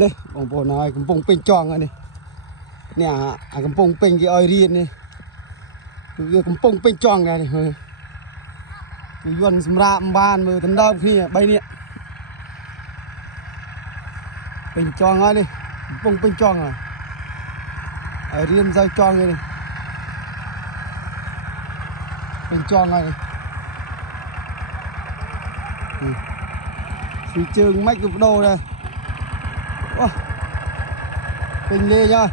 นี่บางคนน้อยกำปงเป็นจองอันนี้เนี่ยกำปงเป็นกี่อ้อยเรียนนี่คือกำปงเป็นจองไงนี่เฮ้ยคือยวนสำราญบ้านมือทันดาวพี่ใบเนี่ยเป็นจองอันนี้กำปงเป็นจองอ่ะอ้อยเรียนใจจองเลยเป็นจองไงสีเชิงไม่กระโดดเลยเป็นเลยnha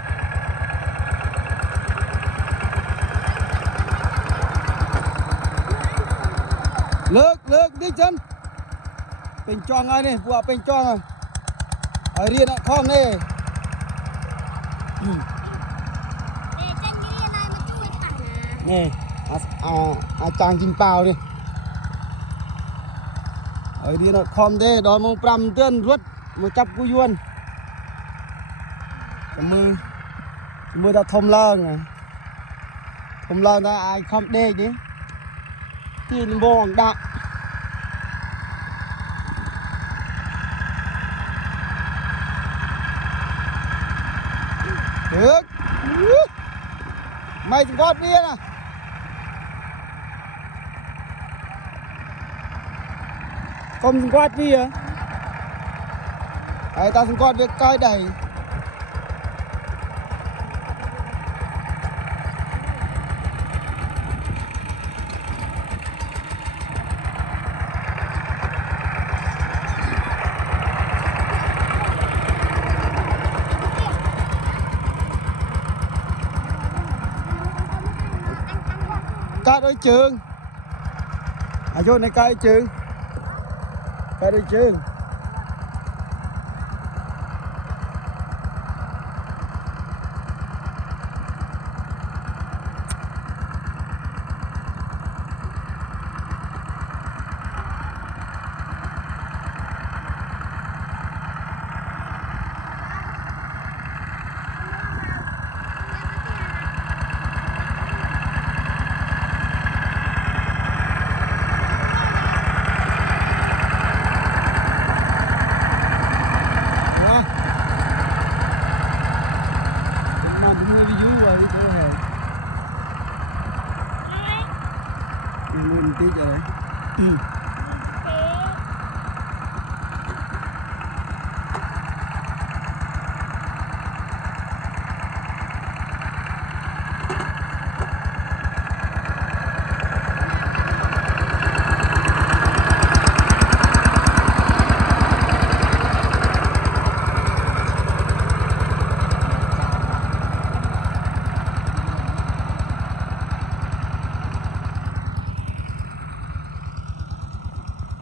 lược đi chânเป็นจองไงนี่บัวเป็นจองอ่ะไอเรียนคล้องนี่นี่อาจารย์กินเปล่าดิไอเรียนคล้องđây đòi mông pramเตือนรถมาจับกูยวนมือđã thông lăng ta ai không đê chứ tin bong đạn được mày con đi nè không quát đi à ai ta con việc coi đầy cá đôi trường vô này cá đôi trường